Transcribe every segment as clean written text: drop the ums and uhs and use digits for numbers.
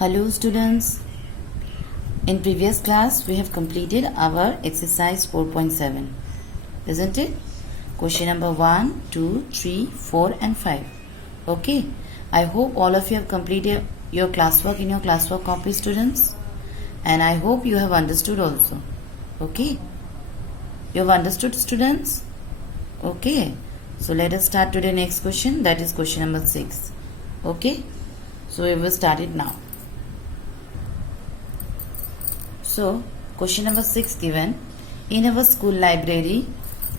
Hello students, in previous class we have completed our exercise 4.7, isn't it? Question number 1, 2, 3, 4 and 5. Okay, I hope all of you have completed your classwork in your classwork copy, students, and I hope you have understood also. Okay, you have understood, students? Okay, so let us start today next question, that is question number 6. Okay, so we will start it now. So, question number 6 given. In our school library,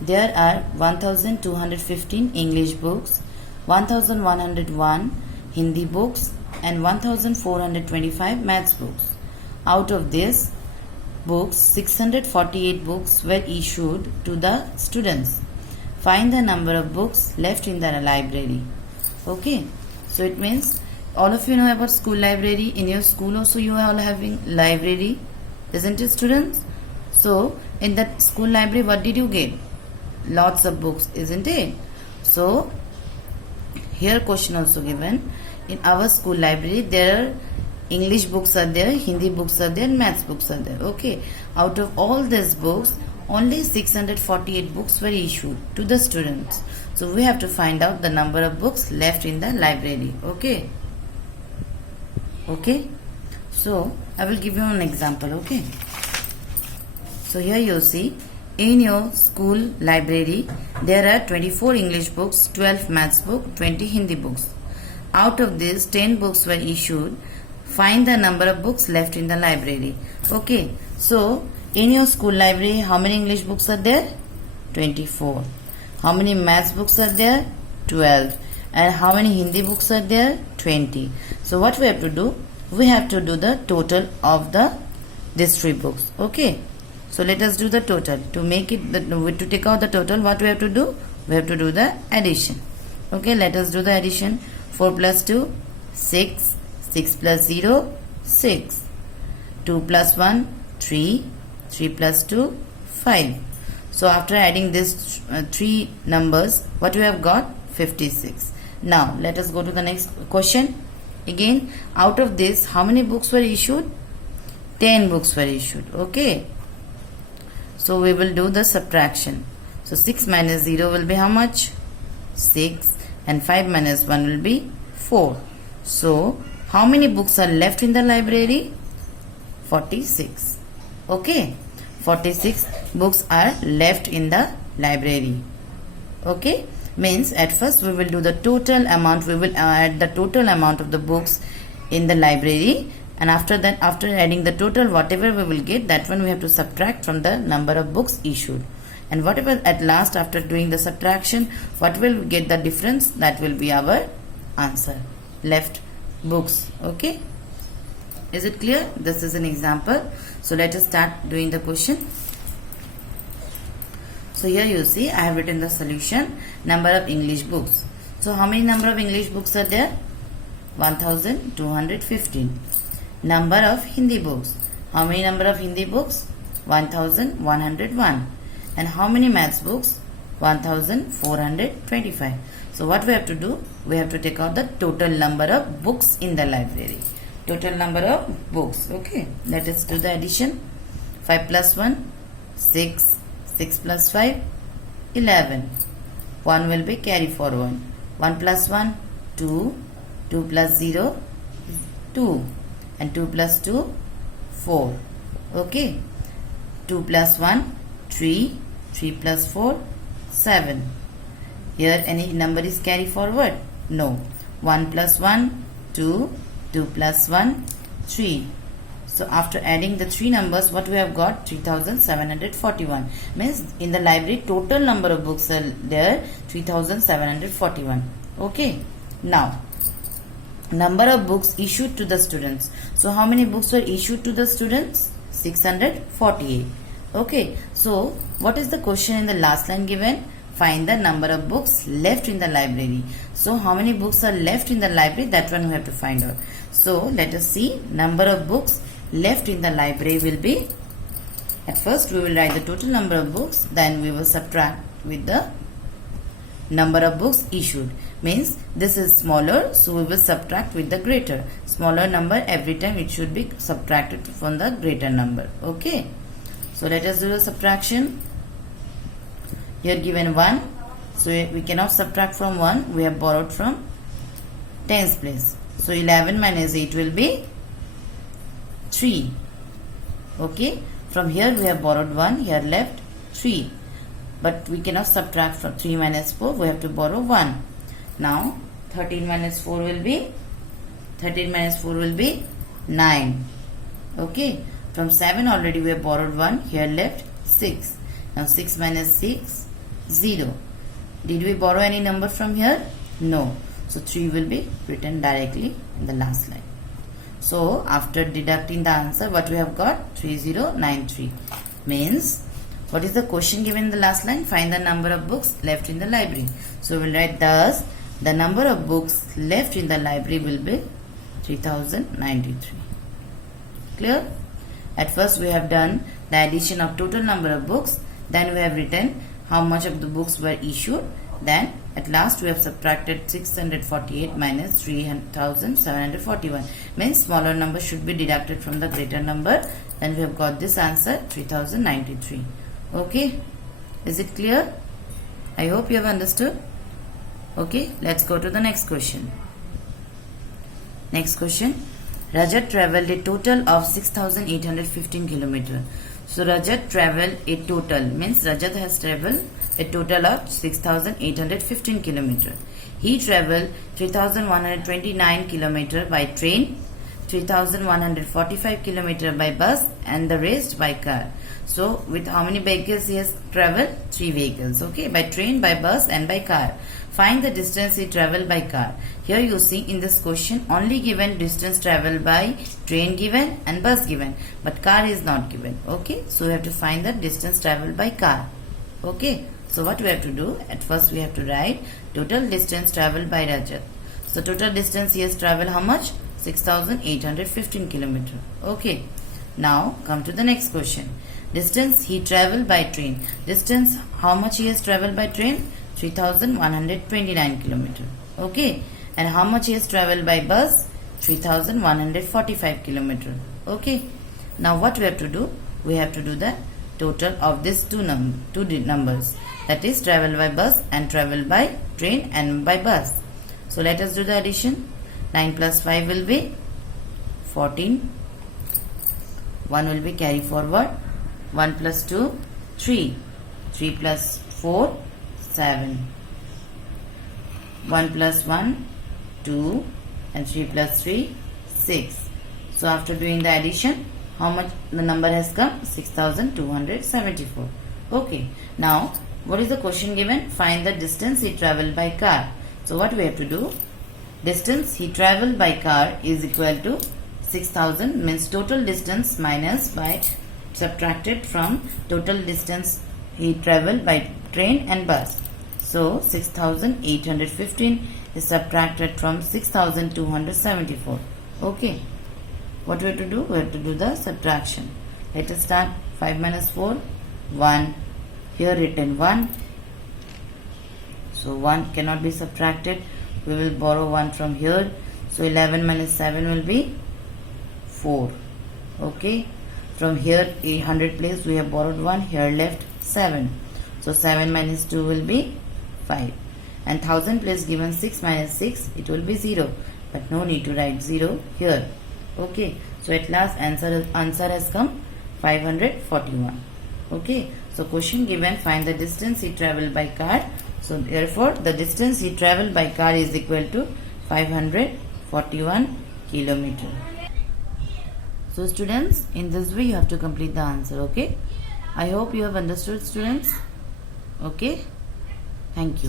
there are 1215 English books, 1101 Hindi books, and 1425 maths books. Out of these books, 648 books were issued to the students. Find the number of books left in the library. Okay, so it means all of you know about school library. In your school also you are all having library. Isn't it, students? So, in that school library, what did you get? Lots of books, isn't it? So, here question also given. In our school library, there are English books are there, Hindi books are there, and maths books are there. Okay. Out of all these books, only 648 books were issued to the students. So, we have to find out the number of books left in the library. Okay. Okay. So, I will give you an example, okay? So, here you see, in your school library, there are 24 English books, 12 maths books, 20 Hindi books. Out of these, 10 books were issued. Find the number of books left in the library. Okay, so, in your school library, how many English books are there? 24. How many maths books are there? 12. And how many Hindi books are there? 20. So, what we have to do? We have to do the total of these three books. Okay, so let us do the total. To make it to take out the total, what we have to do? We have to do the addition. Okay, let us do the addition. 4 plus 2, 6. 6 plus 0, 6. 2 plus 1, 3. 3 plus 2, 5. So after adding these three numbers, what we have got? 56. Now let us go to the next question. Again, out of this, how many books were issued? 10 books were issued. Okay. So, we will do the subtraction. So, 6 minus 0 will be how much? 6. And 5 minus 1 will be 4. So, how many books are left in the library? 46. Okay. 46 books are left in the library. Okay. Means at first we will do the total amount, we will add the total amount of the books in the library, and after that, after adding the total, whatever we will get, that one we have to subtract from the number of books issued, and whatever at last after doing the subtraction, what will get the difference, that will be our answer, left books. Okay, is it clear? This is an example. So let us start doing the question. So here you see, I have written the solution, number of English books. So how many number of English books are there? 1215. Number of Hindi books. How many number of Hindi books? 1101. And how many maths books? 1425. So what we have to do? We have to take out the total number of books in the library. Total number of books. Okay. Let us do the addition. 5 plus 1, 6. 6 plus 5, 11. 1 will be carry forward. 1 plus 1, 2. 2 plus 0, 2. And 2 plus 2, 4. Okay. 2 plus 1, 3. 3 plus 4, 7. Here any number is carry forward? No. 1 plus 1, 2. 2 plus 1, 3. So after adding the three numbers, what we have got? 3741. Means in the library total number of books are there, 3741. Okay. Now, number of books issued to the students. So how many books were issued to the students? 648. Okay. So what is the question in the last line given? Find the number of books left in the library. So how many books are left in the library? That one we have to find out. So let us see, number of books left in the library will be, at first we will write the total number of books, then we will subtract with the number of books issued. means this is smaller, so we will subtract with the greater. Smaller number, every time it should be subtracted from the greater number. Okay, so let us do the subtraction. Here given 1, so we cannot subtract from 1, we have borrowed from tens place. So 11 minus 8 will be 3. Okay, from here we have borrowed 1, here left 3. But we cannot subtract from 3 minus 4, we have to borrow 1. Now 13 minus 4 will be 9. Okay, from 7 already we have borrowed 1, here left 6. Now 6 minus 6, 0. Did we borrow any number from here? No. So 3 will be written directly in the last line. So after deducting the answer, what we have got? 3093. Means, what is the question given in the last line? Find the number of books left in the library. So we will write thus, the number of books left in the library will be 3093. Clear? At first we have done the addition of total number of books. Then we have written how much of the books were issued. Then at last we have subtracted 648 minus 3741. Means smaller number should be deducted from the greater number. Then we have got this answer 3093. Okay, is it clear? I hope you have understood. Okay, let's go to the next question. Next question. Rajat travelled a total of 6,815 kilometers. So Rajat travelled a total, means Rajat has travelled a total of 6,815 kilometers. He travelled 3,129 kilometers by train, 3,145 kilometers by bus, and the rest by car. So with how many vehicles he has travelled? 3 vehicles. Okay, by train, by bus, and by car. Find the distance he travelled by car. Here you see in this question only given distance travelled by train given and bus given, but car is not given. Okay, so we have to find the distance travelled by car. Okay, so what we have to do? At first we have to write total distance travelled by Rajat. So total distance he has travelled how much? 6,815 kilometers. Okay, now come to the next question. Distance he travelled by train. Distance how much he has travelled by train? 3,129 kilometers. Okay, and how much he has travelled by bus? 3,145 kilometers. Okay, now what we have to do? We have to do the total of these two numbers, that is travel by bus and travel by train and by bus. So let us do the addition. 9 plus 5 will be 14. 1 will be carry forward. 1 plus 2, 3. 3 plus 4, 7. 1 plus 1, 2, and 3 plus 3, 6. So after doing the addition, how much the number has come? 6,274. Okay. Now, what is the question given? Find the distance he travelled by car. So what we have to do? Distance he travelled by car is equal to 6,000, means total distance minus by subtracted from total distance he travelled by train and bus. So 6,815 is subtracted from 6,274. Okay. What we have to do? We have to do the subtraction. Let us start. 5 minus 4, 1. Here written 1. So 1 cannot be subtracted. We will borrow 1 from here. So 11 minus 7 will be 4. Okay. From here 800 place we have borrowed 1. Here left 7. So 7 minus 2 will be 5. And 1000 place given 6 minus 6, it will be 0. But no need to write 0 here. Okay. So at last answer has come 541. Okay. So question given, find the distance he travelled by car. So therefore the distance he travelled by car is equal to 541 kilometers. So students, in this way you have to complete the answer. Okay. I hope you have understood, students. Okay. Thank you.